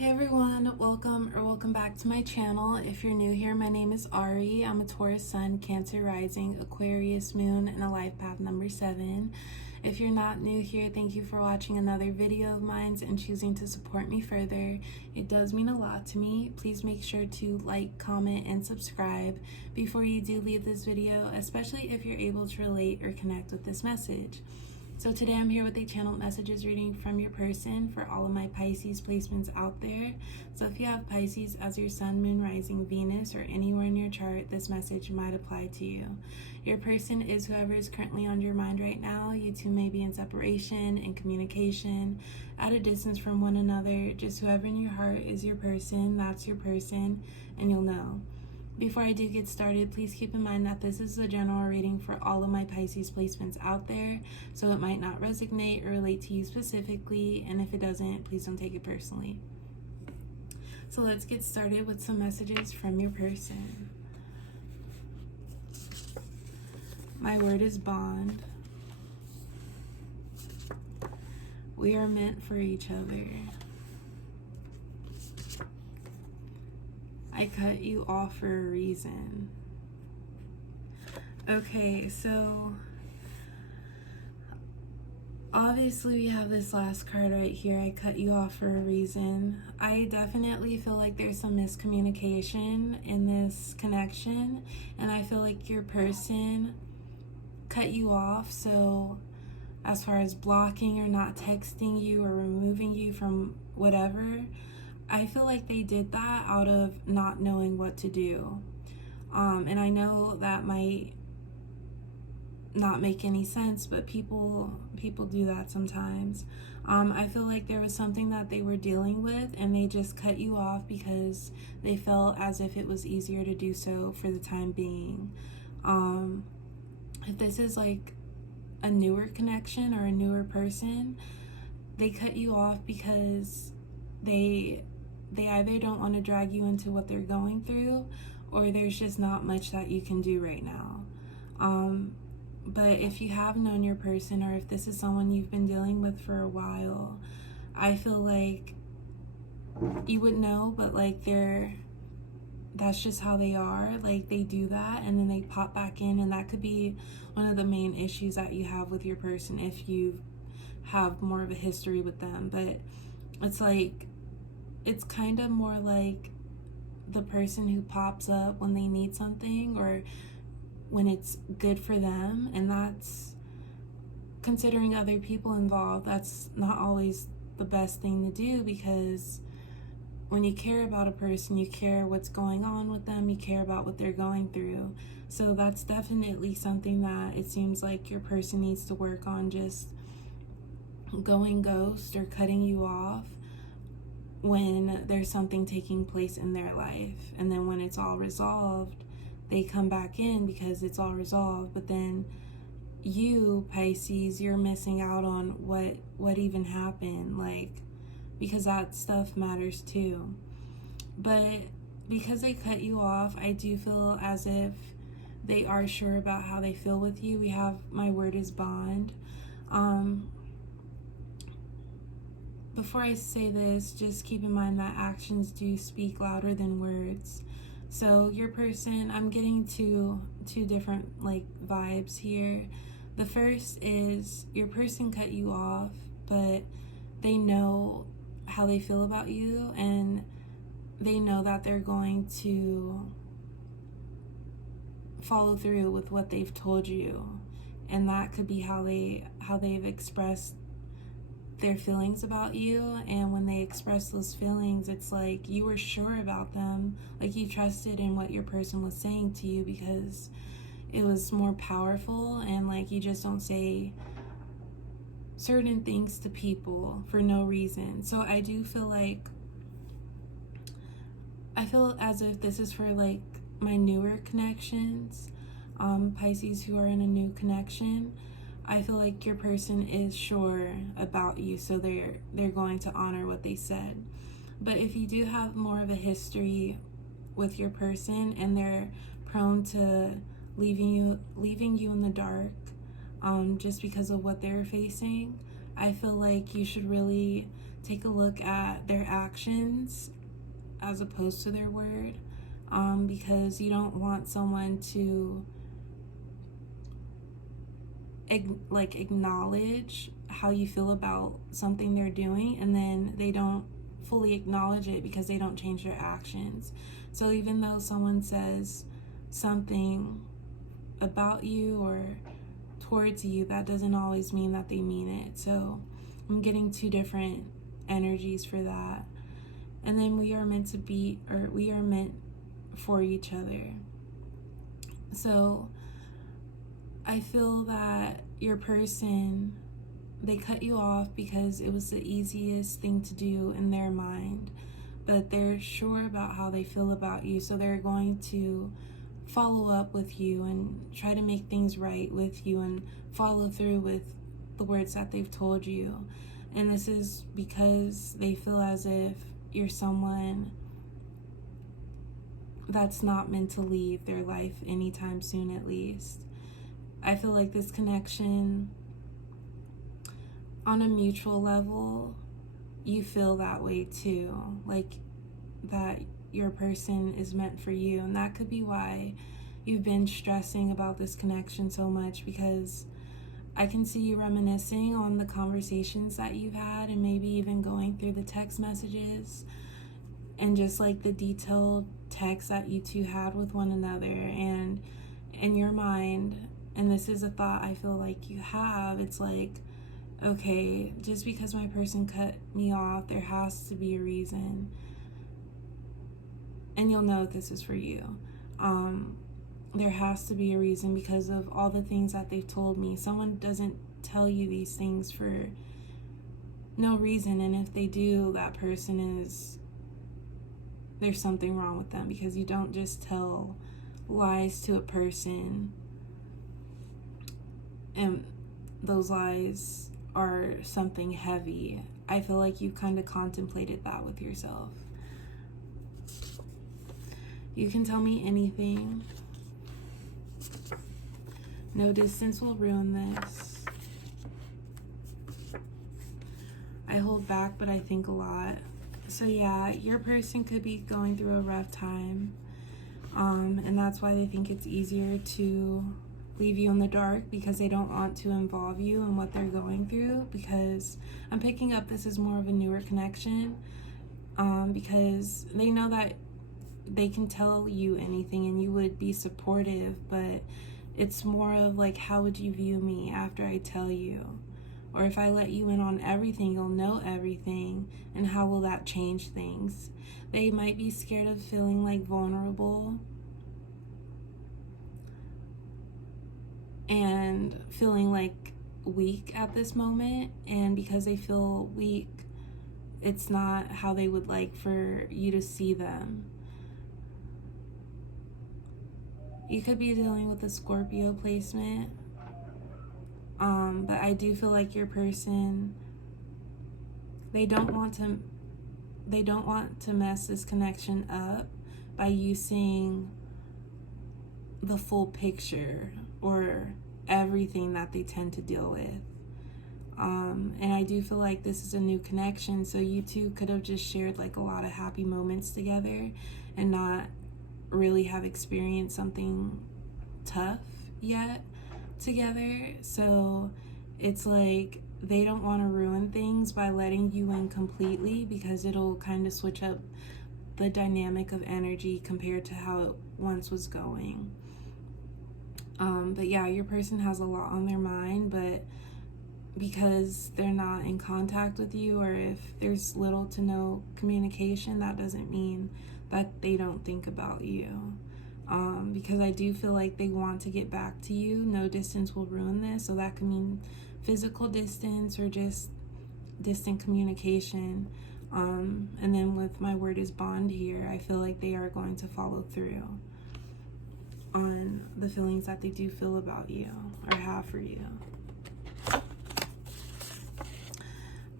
Hey everyone, welcome back to my channel. If you're new here, my name is Ari. I'm a Taurus Sun, Cancer Rising, Aquarius Moon, and a life path number 7. If you're not new here, thank you for watching another video of mine and choosing to support me further. It does mean a lot to me. Please make sure to like, comment, and subscribe before you do leave this video, especially if you're able to relate or connect with this message. So today I'm here with a channeled messages reading from your person for all of my Pisces placements out there. So if you have Pisces as your sun, moon, rising, Venus, or anywhere in your chart, this message might apply to you. Your person is whoever is currently on your mind right now. You two may be in separation, in communication, at a distance from one another. Just whoever in your heart is your person, that's your person, and you'll know. Before I do get started, please keep in mind that this is a general reading for all of my Pisces placements out there, so it might not resonate or relate to you specifically, and if it doesn't, please don't take it personally. So let's get started with some messages from your person. My word is bond. We are meant for each other. I cut you off for a reason. Okay, so obviously we have this last card right here. I cut you off for a reason. I definitely feel like there's some miscommunication in this connection, and I feel like your person cut you off. So as far as blocking or not texting you or removing you from whatever, I feel like they did that out of not knowing what to do. And I know that might not make any sense, but people do that sometimes. I feel like there was something that they were dealing with and they just cut you off because they felt as if it was easier to do so for the time being. If this is like a newer connection or a newer person, they cut you off because they either don't want to drag you into what they're going through, or there's just not much that you can do right now. But if you have known your person, or if this is someone you've been dealing with for a while, I feel like you would know, but like that's just how they are. Like they do that and then they pop back in, and that could be one of the main issues that you have with your person if you have more of a history with them. But it's like, it's kind of more like the person who pops up when they need something or when it's good for them, and that's, considering other people involved, that's not always the best thing to do, because when you care about a person, you care what's going on with them, you care about what they're going through. So that's definitely something that it seems like your person needs to work on, just going ghost or cutting you off when there's something taking place in their life. And then when it's all resolved, they come back in because it's all resolved. But then you, Pisces, you're missing out on what even happened, like, because that stuff matters too. But because they cut you off, I do feel as if they are sure about how they feel with you. We have my word is bond. Before I say this, just keep in mind that actions do speak louder than words. So your person, I'm getting two different like vibes here. The first is your person cut you off, but they know how they feel about you, and they know that they're going to follow through with what they've told you. And that could be how they've expressed their feelings about you. And when they express those feelings, it's like you were sure about them, like you trusted in what your person was saying to you because it was more powerful, and like you just don't say certain things to people for no reason. So I do feel like, I feel as if this is for like my newer connections, Pisces who are in a new connection. I feel like your person is sure about you, so they're going to honor what they said. But if you do have more of a history with your person and they're prone to leaving you in the dark, just because of what they're facing, I feel like you should really take a look at their actions as opposed to their word, because you don't want someone to acknowledge how you feel about something they're doing, and then they don't fully acknowledge it because they don't change their actions. So even though someone says something about you or towards you, that doesn't always mean that they mean it. So I'm getting two different energies for that. And then we are meant to be, or we are meant for each other. So I feel that your person, they cut you off because it was the easiest thing to do in their mind, but they're sure about how they feel about you, so they're going to follow up with you and try to make things right with you and follow through with the words that they've told you. And this is because they feel as if you're someone that's not meant to leave their life anytime soon, at least. I feel like this connection, on a mutual level, you feel that way too, like that your person is meant for you. And that could be why you've been stressing about this connection so much, because I can see you reminiscing on the conversations that you've had, and maybe even going through the text messages and just like the detailed texts that you two had with one another. And in your mind, and this is a thought I feel like you have, it's like, okay, just because my person cut me off, there has to be a reason. And you'll know if this is for you. There has to be a reason because of all the things that they've told me. Someone doesn't tell you these things for no reason, and if they do, that person there's something wrong with them, because you don't just tell lies to a person and those lies are something heavy. I feel like you've kind of contemplated that with yourself. You can tell me anything. No distance will ruin this. I hold back, but I think a lot. So yeah, your person could be going through a rough time. And that's why they think it's easier to leave you in the dark, because they don't want to involve you in what they're going through. Because I'm picking up this is more of a newer connection, because they know that they can tell you anything and you would be supportive, but it's more of like, how would you view me after I tell you? Or if I let you in on everything, you'll know everything, and how will that change things? They might be scared of feeling like vulnerable and feeling like weak at this moment, and because they feel weak, it's not how they would like for you to see them. You could be dealing with a Scorpio placement, but I do feel like your person, they don't want to mess this connection up by you seeing the full picture or everything that they tend to deal with. And I do feel like this is a new connection, so you two could have just shared like a lot of happy moments together and not really have experienced something tough yet together. So it's like they don't want to ruin things by letting you in completely, because it'll kind of switch up the dynamic of energy compared to how it once was going. But yeah, your person has a lot on their mind, but because they're not in contact with you, or if there's little to no communication, that doesn't mean that they don't think about you. Because I do feel like they want to get back to you. No distance will ruin this, so that can mean physical distance or just distant communication. And then with my word is bond here, I feel like they are going to follow through on the feelings that they do feel about you or have for you.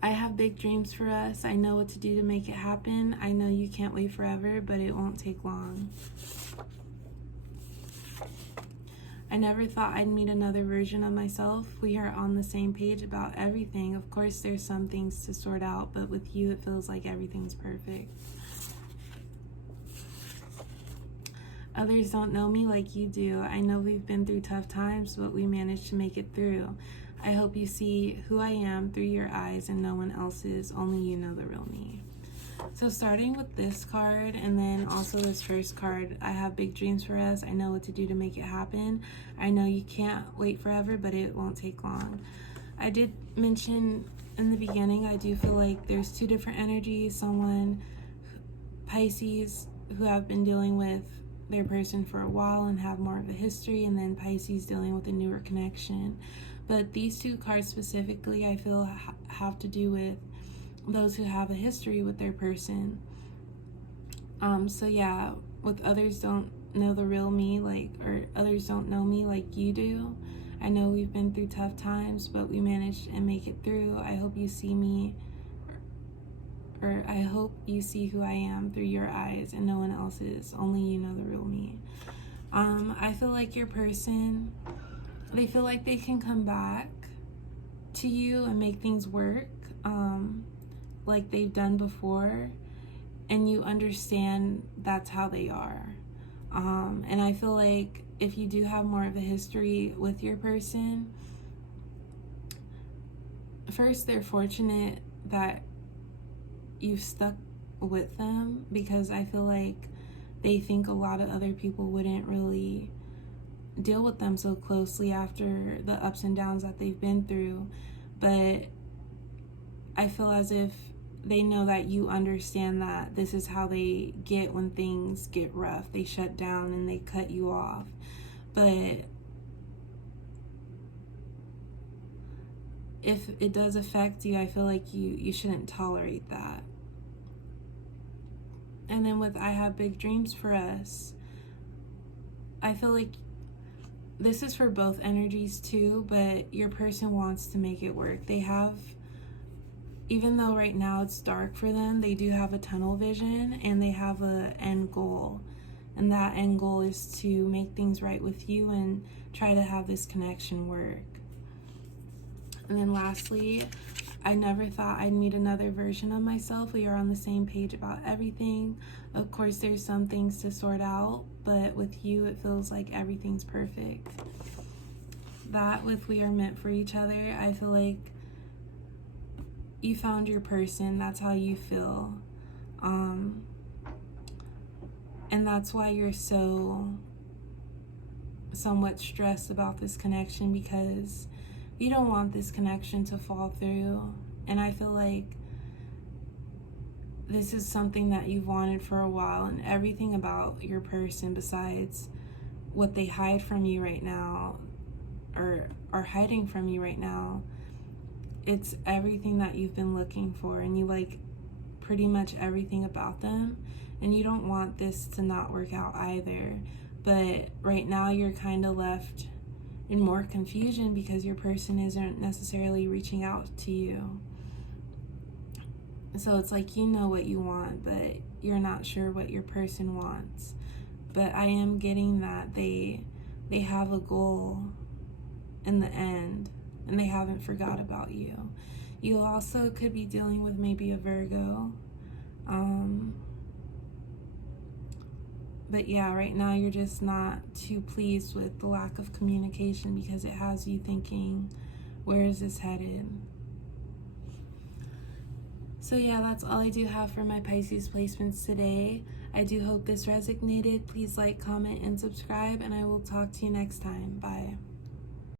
I have big dreams for us. I know what to do to make it happen. I know you can't wait forever, but it won't take long. I never thought I'd meet another version of myself. We are on the same page about everything. Of course, there's some things to sort out, but with you, it feels like everything's perfect. Others don't know me like you do. I know we've been through tough times, but we managed to make it through. I hope you see who I am through your eyes and no one else's. Only you know the real me. So starting with this card and then also this first card, I have big dreams for us. I know what to do to make it happen. I know you can't wait forever, but it won't take long. I did mention in the beginning, I do feel like there's two different energies. Someone, Pisces, who have been dealing with their person for a while and have more of a history, and then Pisces dealing with a newer connection. But these two cards specifically, I feel have to do with those who have a history with their person. So yeah, with others don't know the real me, or others don't know me like you do. I know we've been through tough times, but we managed and make it through. I hope you see me, or I hope you see who I am through your eyes and no one else's. Only you know the real me. I feel like your person, they feel like they can come back to you and make things work, like they've done before, and you understand that's how they are. And I feel like if you do have more of a history with your person, first, they're fortunate that you've stuck with them, because I feel like they think a lot of other people wouldn't really deal with them so closely after the ups and downs that they've been through. But I feel as if they know that you understand that this is how they get when things get rough. They shut down and they cut you off. But if it does affect you, I feel like you shouldn't tolerate that. And then with I have big dreams for us, I feel like this is for both energies too, but your person wants to make it work. They have, even though right now it's dark for them, they do have a tunnel vision and they have an end goal. And that end goal is to make things right with you and try to have this connection work. And then lastly, I never thought I'd meet another version of myself. We are on the same page about everything. Of course, there's some things to sort out, but with you, it feels like everything's perfect. That with we are meant for each other, I feel like you found your person. That's how you feel. And that's why you're so somewhat stressed about this connection, because you don't want this connection to fall through. And I feel like this is something that you've wanted for a while, and everything about your person, besides what they hide from you right now, or are hiding from you right now, it's everything that you've been looking for, and you like pretty much everything about them, and you don't want this to not work out either. But right now you're kind of left in more confusion because your person isn't necessarily reaching out to you. So it's like you know what you want, but you're not sure what your person wants. But I am getting that they have a goal in the end, and they haven't forgot about you. You also could be dealing with maybe a Virgo. But yeah, right now you're just not too pleased with the lack of communication, because it has you thinking, where is this headed? So yeah, that's all I do have for my Pisces placements today. I do hope this resonated. Please like, comment, and subscribe, and I will talk to you next time. Bye.